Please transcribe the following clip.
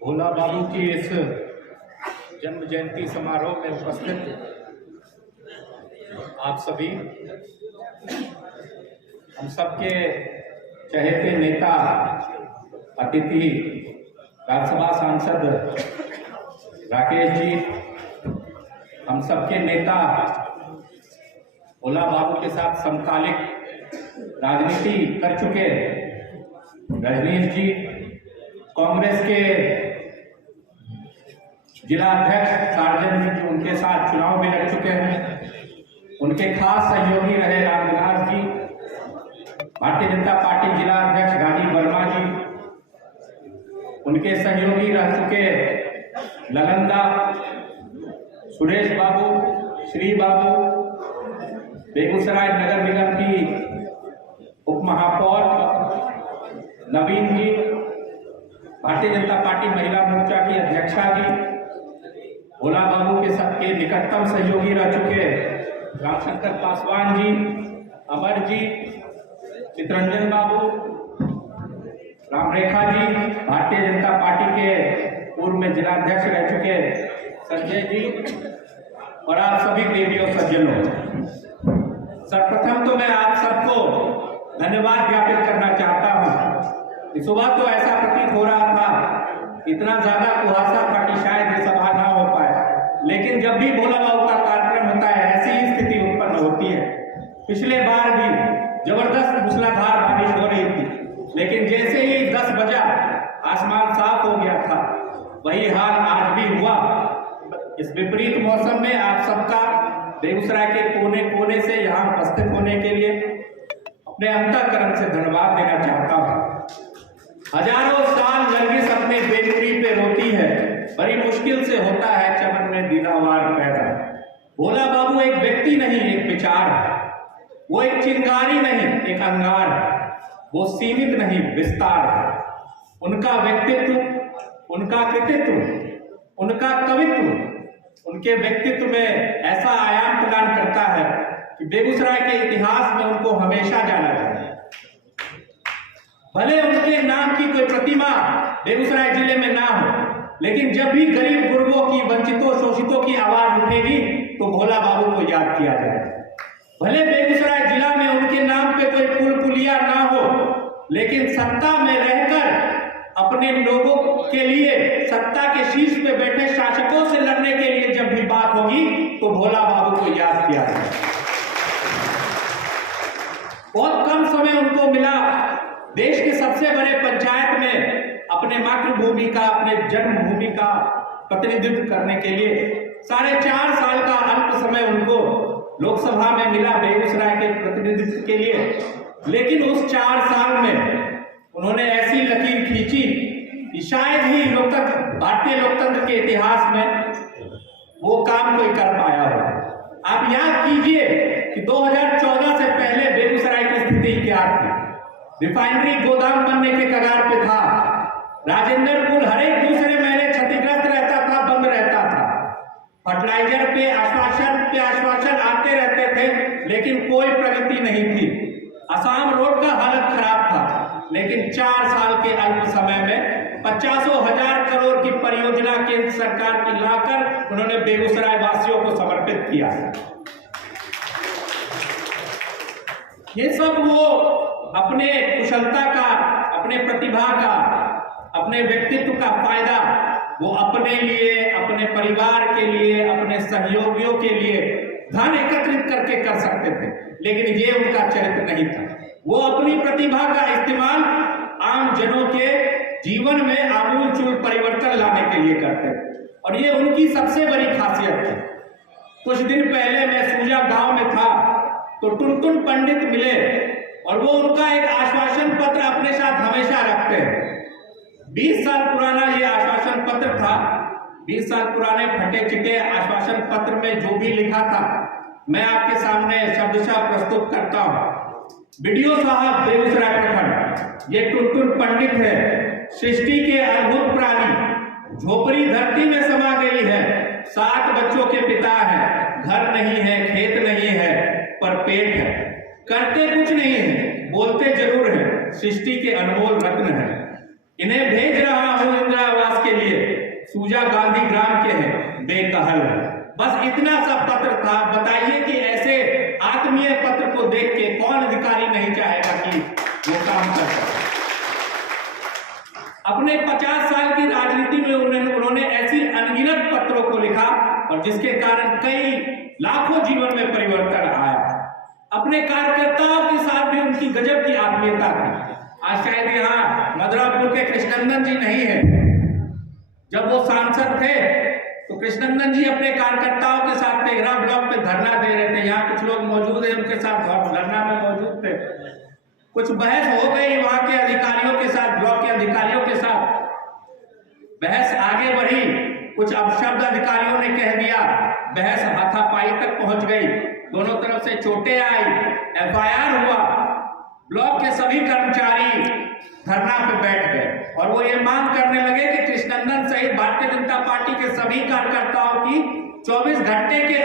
भोला बाबू की इस जन्म जयंती समारोह में उपस्थित आप सभी, हम सबके चहेते नेता, अतिथि, राज्यसभा सांसद राकेश जी, हम सबके नेता, भोला बाबू के साथ समकालिक राजनीति कर चुके रजनीश जी, कांग्रेस के जिला अध्यक्ष सार्जन जी, उनके साथ चुनाव में लड़ चुके हैं, उनके खास सहयोगी रहे रामविलास जी, भारतीय जनता पार्टी जिला अध्यक्ष राजीव वर्मा जी, उनके सहयोगी रह चुके ललंदा सुरेश बाबू, श्री बाबू, बेगूसराय नगर निगम की उप महापौर नवीन जी, भारतीय जनता पार्टी महिला मोर्चा की अध्यक्षा जी, भोला बाबू के सबके निकटतम सहयोगी रह चुके रामशंकर पासवान जी, अमर जी, चितरंजन बाबू, रामरेखा जी, भारतीय जनता पार्टी के पूर्व में जिलाध्यक्ष रह चुके संजय जी, और आप सभी देवियों सज्जनों, सर्वप्रथम तो मैं आप सबको धन्यवाद ज्ञापित करना चाहता हूं। इस सुबह तो ऐसा प्रतीत हो रहा था, इतना ज्यादा कुहासा था कि शायद ये सभा ना हो पाए, लेकिन जब भी भोला बाबू का कार्यक्रम होता है ऐसी ही स्थिति उत्पन्न होती है। पिछले बार भी जबरदस्त मूसलाधार बारिश हो रही थी, लेकिन जैसे ही 10 बजा आसमान साफ हो गया था, वही हाल आज भी हुआ। इस विपरीत मौसम में आप सबका बेगूसराय के कोने कोने से यहाँ उपस्थित होने के लिए अपने अंतःकरण से धन्यवाद देना चाहता हूँ। हजारों साल नरगिस अपने बेलुरी पे रोती है, बड़ी मुश्किल से होता है चमन में दीदावार पैदा। भोला बाबू एक व्यक्ति नहीं, एक विचार है। वो एक चिंगारी नहीं, एक अंगार है। वो सीमित नहीं, विस्तार है। उनका व्यक्तित्व, उनका कृतित्व, उनका कवित्व उनके व्यक्तित्व में ऐसा आयाम प्रदान करता है कि बेगूसराय के इतिहास में उनको हमेशा जाना जाए। भले उनके नाम की कोई प्रतिमा बेगूसराय जिले में ना हो, लेकिन जब भी गरीब गुरबों की, वंचितों, शोषितों की आवाज उठेगी तो भोला बाबू को याद किया जाए। भले बेगूसराय जिला में उनके नाम पे कोई पुल पुलिया ना हो, लेकिन सत्ता में रहकर अपने लोगों के लिए, सत्ता के शीर्ष पे बैठे शासकों से लड़ने के लिए जब भी बात होगी तो भोला बाबू को याद किया जाए। बहुत कम समय उनको मिला देश के सबसे बड़े पंचायत में अपने मातृभूमि का, अपने जन्मभूमि का प्रतिनिधित्व करने के लिए। 4.5 साल का अल्प समय उनको लोकसभा में मिला बेगूसराय के प्रतिनिधित्व के लिए, लेकिन उस 4 साल में उन्होंने ऐसी लकीर खींची कि शायद ही लोकतंत्र, भारतीय लोकतंत्र के इतिहास में वो काम कोई कर पाया हो। आप याद कीजिए कि 2014 से पहले बेगूसराय की स्थिति क्या थी। रिफाइनरी गोदाम बनने के कगार पे था। राजेंद्र पुल हर एक दूसरे महीने क्षतिग्रस्त रहता था, बंद रहता था। फर्टिलाइजर पे आश्वासन आते रहते थे, लेकिन कोई प्रगति नहीं थी। असम रोड का हालत खराब था, लेकिन 4 साल के अल्प समय में 50,000 करोड़ की परियोजना केंद्र सरकार की लाकर उन्होंने बेगूसराय वासियों को समर्पित किया। ये सब वो अपने कुशलता का, अपने प्रतिभा का, अपने व्यक्तित्व का फायदा वो अपने लिए, अपने परिवार के लिए, अपने सहयोगियों के लिए धन एकत्रित करके कर सकते थे, लेकिन ये उनका चरित्र नहीं था। वो अपनी प्रतिभा का इस्तेमाल आम जनों के जीवन में आमूल-चूल परिवर्तन लाने के लिए करते थे, और ये उनकी सबसे बड़ी खासियत थी। कुछ दिन पहले मैं सूजा गांव में था तो टुनटुन पंडित मिले, और वो उनका एक आश्वासन पत्र अपने साथ हमेशा रखते हैं। 20 साल पुराना ये आश्वासन पत्र था। 20 साल पुराने फटे चिटे आश्वासन पत्र में जो भी लिखा था मैं आपके सामने शब्दशः प्रस्तुत करता हूँ। बीडीओ साहब, बेगूसराय प्रखंड, ये टुनटुन पंडित है। सृष्टि के अद्भुत प्राणी, झोपड़ी धरती में समा गई है। 7 बच्चों के पिता है, घर नहीं है, खेत नहीं है, पर पेट है। करते कुछ नहीं है, बोलते जरूर है, सृष्टि के अनमोल रत्न है। इन्हें भेज रहा हूं इंदिरा आवास के लिए, सूजा गांधी ग्राम के हैं, बेकहल। बस इतना सा पत्र था। बताइए कि ऐसे आत्मीय पत्र को देख के कौन अधिकारी नहीं चाहेगा कि वो काम कर सके। अपने 50 साल की राजनीति में उन्होंने ऐसी अनगिनत पत्रों को लिखा और जिसके कारण कई लाखों जीवन में परिवर्तन आया। अपने कार्यकर्ताओं के साथ भी उनकी गजब की आत्मीयता थी। आज शायद यहाँ मधुरापुर के कृष्णनंदन जी नहीं है। जब वो सांसद थे तो कृष्णनंदन जी अपने कार्यकर्ताओं के साथ तेघरा ब्लॉक में धरना दे रहे थे। यहाँ कुछ लोग मौजूद हैं, उनके साथ धरना में मौजूद थे। कुछ बहस हो गई वहां के अधिकारियों के साथ, ब्लॉक के अधिकारियों के साथ। बहस आगे बढ़ी, कुछ अपशब्द अधिकारियों ने कह दिया, बहस हाथापाई तक पहुंच गई, दोनों तरफ से चोटें आई, एफआईआर हुआ। ब्लॉक के सभी कर्मचारी धरना पे बैठ गए और वो ये मांग करने लगे कि कृष्णनंदन सहित भारतीय जनता पार्टी के सभी कार्यकर्ताओं की 24 घंटे के